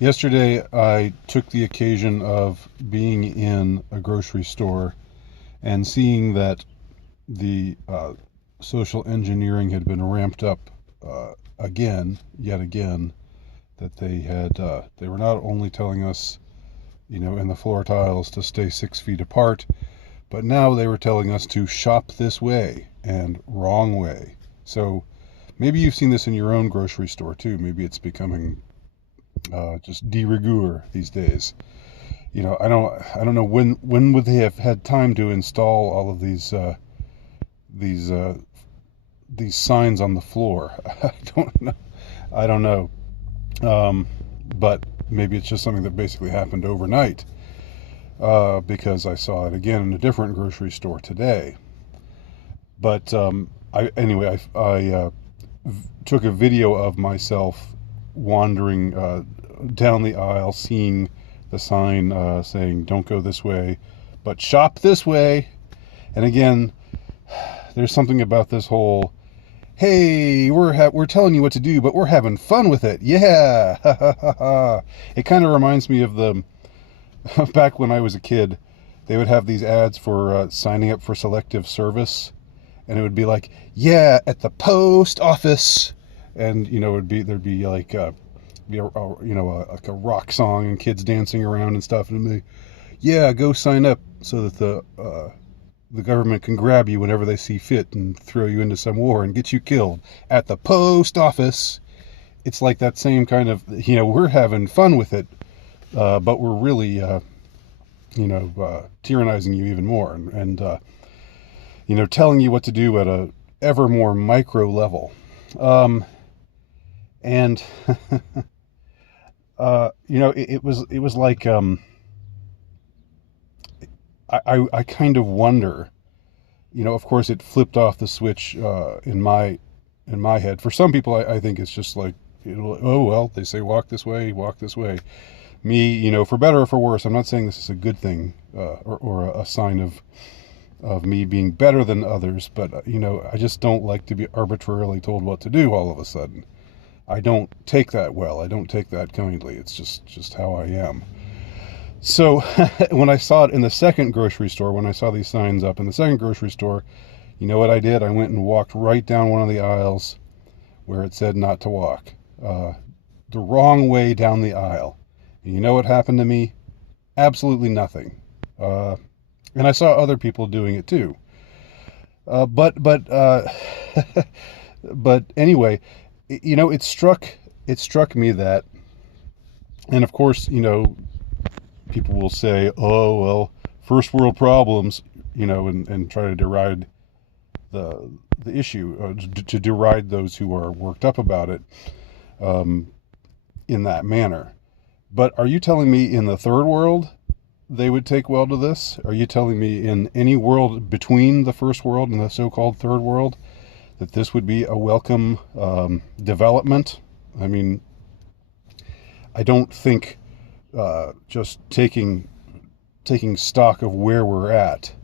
Yesterday, I took the occasion of being in a grocery store and seeing that the social engineering had been ramped up yet again. That they were not only telling us, in the floor tiles to stay 6 feet apart, but now they were telling us to shop this way and wrong way. So maybe you've seen this in your own grocery store too. Maybe it's becoming just de rigueur these days. I don't know when would they have had time to install all of these uh, these signs on the floor. I don't know. I don't know. But maybe it's just something that basically happened overnight, because I saw it again in a different grocery store today. But I took a video of myself wandering down the aisle, seeing the sign saying "Don't go this way, but shop this way." And again, there's something about this whole "Hey, we're telling you what to do, but we're having fun with it." Yeah, it kind of reminds me of the back when I was a kid. They would have these ads for signing up for selective service, and it would be like, "Yeah, at the post office," and there'd be like like a rock song and kids dancing around and stuff, and it'd be, "Yeah, go sign up so that the government can grab you whenever they see fit and throw you into some war and get you killed at the post office." It's like that same kind of, we're having fun with it, but we're really, tyrannizing you even more, and telling you what to do at a ever more micro level. And it was like, I kind of wonder, of course it flipped off the switch in my head. For some people, I think it's just like, oh, well, they say walk this way, walk this way. Me, for better or for worse, I'm not saying this is a good thing, or a sign of me being better than others, but, I just don't like to be arbitrarily told what to do all of a sudden. I don't take that well. I don't take that kindly. It's just how I am. So when I saw it in the second grocery store, when I saw these signs up in the second grocery store, you know what I did? I went and walked right down one of the aisles where it said not to walk. The wrong way down the aisle. And you know what happened to me? Absolutely nothing. And I saw other people doing it too. But but anyway, it struck me that, and of course, people will say, "Oh, well, first world problems," and try to deride the issue, to deride those who are worked up about it, in that manner. But are you telling me in the third world they would take well to this? Are you telling me in any world between the first world and the so-called third world that this would be a welcome development? I mean, I don't think just taking stock of where we're at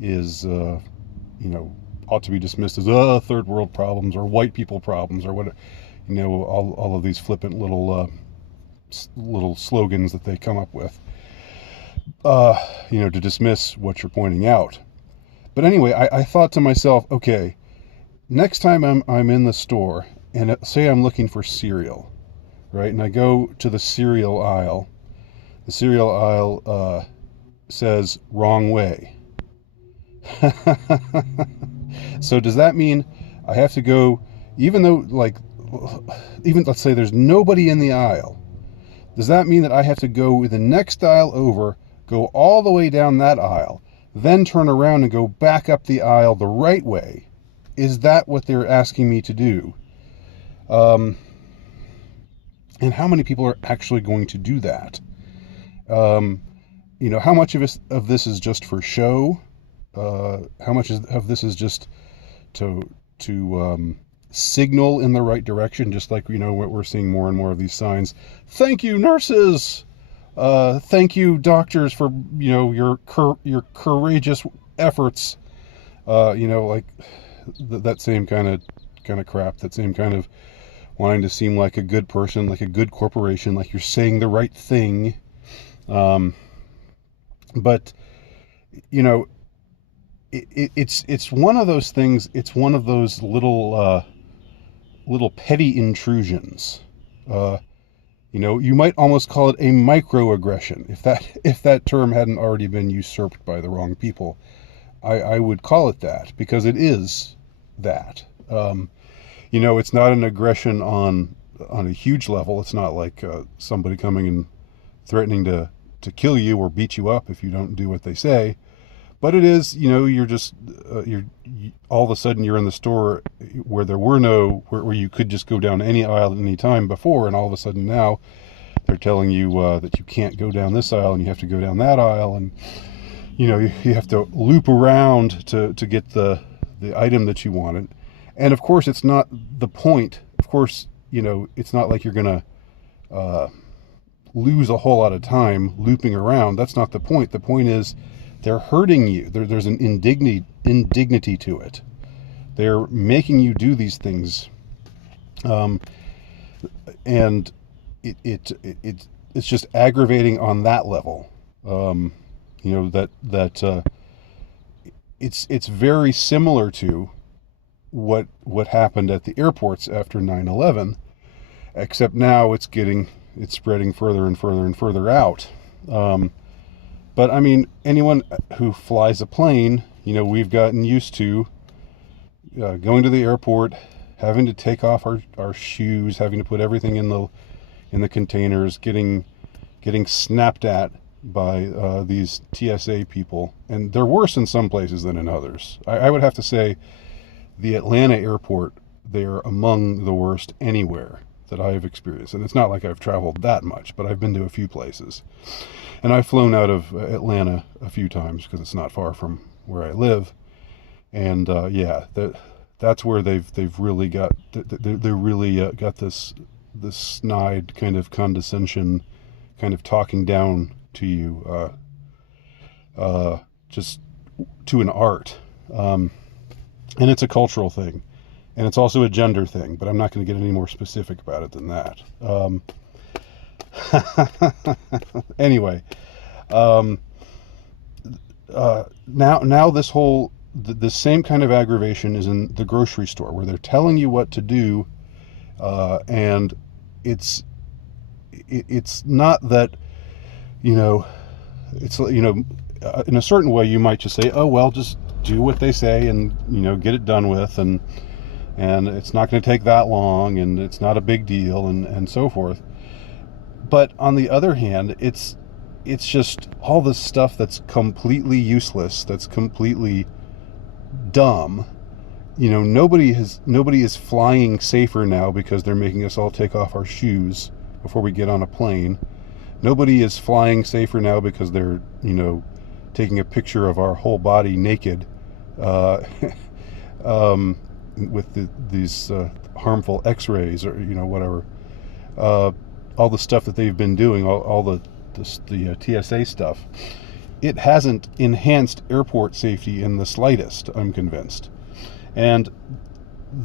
is ought to be dismissed as third world problems or white people problems or what, all of these flippant little slogans that they come up with, to dismiss what you're pointing out. But anyway, I thought to myself, okay, next time I'm in the store and say I'm looking for cereal, right? And I go to the cereal aisle. The cereal aisle says wrong way. So does that mean I have to go, even though, even let's say there's nobody in the aisle, does that mean that I have to go the next aisle over, go all the way down that aisle, then turn around and go back up the aisle the right way? Is that what they're asking me to do? And how many people are actually going to do that? How much of this is just for show? How much of this is just to signal in the right direction? Just like, we're seeing more and more of these signs. Thank you, nurses. Thank you, doctors, for your courageous efforts. Like that same kind of crap. That same kind of wanting to seem like a good person, like a good corporation, like you're saying the right thing. But you know, it's one of those things. It's one of those little petty intrusions. You might almost call it a microaggression, if that term hadn't already been usurped by the wrong people. I would call it that, because it is that. It's not an aggression on a huge level. It's not like somebody coming and threatening to kill you or beat you up if you don't do what they say. But it is, you're just, all of a sudden you're in the store where there were where you could just go down any aisle at any time before, and all of a sudden now they're telling you that you can't go down this aisle and you have to go down that aisle, and, you have to loop around to get the item that you wanted. And of course, it's not the point. Of course, it's not like you're going to lose a whole lot of time looping around. That's not the point. The point is, they're hurting you. There's an indignity to it. They're making you do these things, and it's just aggravating on that level. It's very similar to what happened at the airports after 9/11, except now it's spreading further and further and further out. But I mean, anyone who flies a plane, we've gotten used to going to the airport, having to take off our shoes, having to put everything in the containers, getting snapped at by these TSA people. And they're worse in some places than in others. I would have to say the Atlanta airport, they're among the worst anywhere that I've experienced. And it's not like I've traveled that much, but I've been to a few places. And I've flown out of Atlanta a few times because it's not far from where I live. And that's where they've really got got this snide kind of condescension, kind of talking down to you, just to an art. And it's a cultural thing, and it's also a gender thing. But I'm not going to get any more specific about it than that. Anyway, now this whole the same kind of aggravation is in the grocery store, where they're telling you what to do, and it's not that, it's, in a certain way you might just say, oh well, just do what they say and get it done with, and it's not going to take that long, and it's not a big deal, and so forth. But on the other hand, it's just all this stuff that's completely useless, that's completely dumb. Nobody is flying safer now because they're making us all take off our shoes before we get on a plane. Nobody is flying safer now because they're, taking a picture of our whole body naked, with these harmful X-rays, or whatever. All the stuff that they've been doing, all the TSA stuff, it hasn't enhanced airport safety in the slightest, I'm convinced. And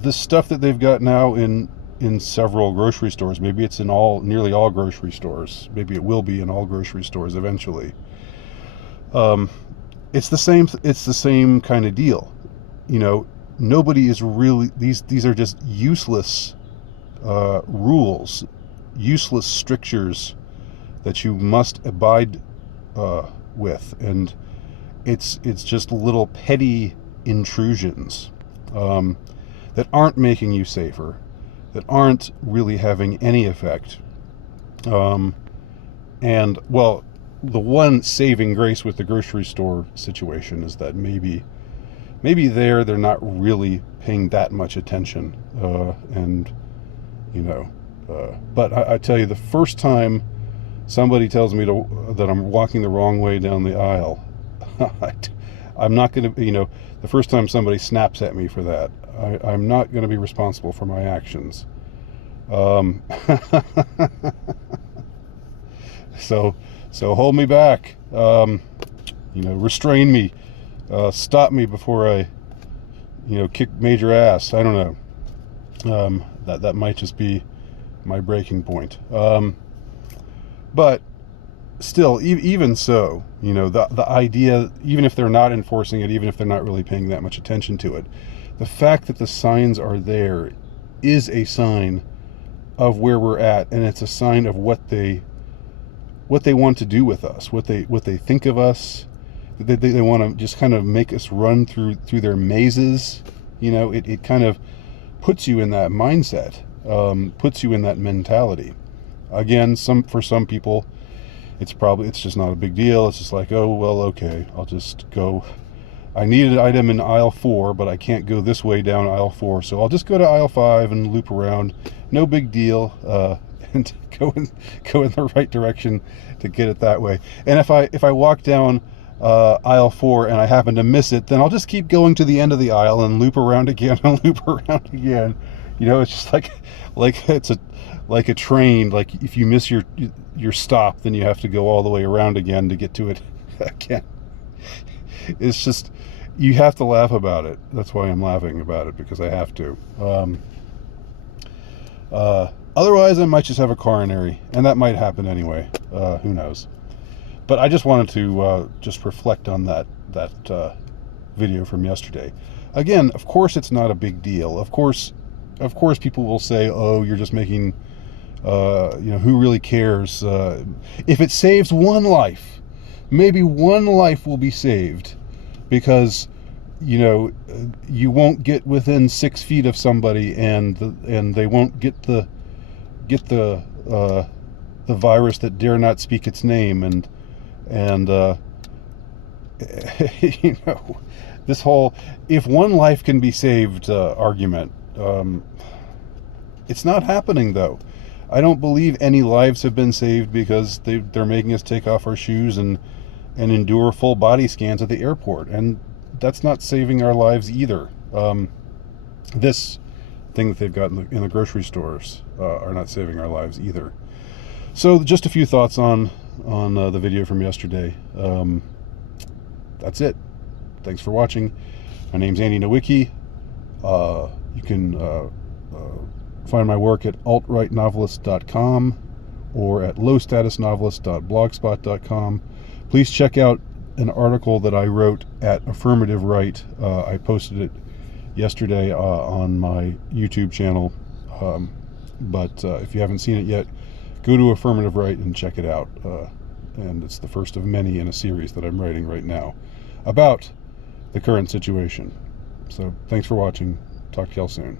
the stuff that they've got now in several grocery stores, maybe it's in nearly all grocery stores, maybe it will be in all grocery stores eventually. It's the same kind of deal. Nobody is really, these are just useless rules, useless strictures that you must abide with, and it's just little petty intrusions that aren't making you safer, that aren't really having any effect. And well, the one saving grace with the grocery store situation is that maybe they're not really paying that much attention, and but I tell you, the first time somebody tells me that I'm walking the wrong way down the aisle, I'm not going to, the first time somebody snaps at me for that, I'm not going to be responsible for my actions. So hold me back, restrain me, stop me before I, kick major ass. I don't know. That might just be my breaking point. But still, even so, you know, the idea, even if they're not enforcing it, even if they're not really paying that much attention to it, the fact that the signs are there is a sign of where we're at, and it's a sign of what they want to do with us, what they think of us. They want to just kind of make us run through their mazes. You know, it kind of puts you in that mindset, puts you in that mentality. Again, for some people, it's just not a big deal. It's just like, oh, well, okay, I'll just go. I need an item in aisle 4, but I can't go this way down aisle 4, so I'll just go to aisle 5 and loop around. No big deal, and go in the right direction to get it that way. And if I walk down aisle 4 and I happen to miss it, then I'll just keep going to the end of the aisle and loop around again and loop around again. You know, it's just like it's like a train. Like if you miss your stop, then you have to go all the way around again to get to it again. It's just, you have to laugh about it. That's why I'm laughing about it, because I have to. Otherwise, I might just have a coronary, and that might happen anyway. Who knows? But I just wanted to just reflect on that video from yesterday. Again, of course, it's not a big deal. Of course, people will say, "Oh, you're just making, you know, who really cares?" If it saves one life, maybe one life will be saved, because, you know, you won't get within 6 feet of somebody, and they won't get the virus that dare not speak its name, and you know, this whole "if one life can be saved" argument. It's not happening, though. I don't believe any lives have been saved because they're making us take off our shoes and endure full body scans at the airport, and that's not saving our lives either. This thing that they've got in the grocery stores are not saving our lives either. So just a few thoughts on the video from yesterday. That's it. Thanks for watching. My name's Andy Nowicki. You can find my work at altrightnovelist.com or at lowstatusnovelist.blogspot.com. Please check out an article that I wrote at Affirmative Right. I posted it yesterday on my YouTube channel. But if you haven't seen it yet, go to Affirmative Right and check it out. And it's the first of many in a series that I'm writing right now about the current situation. So thanks for watching. Talk to y'all soon.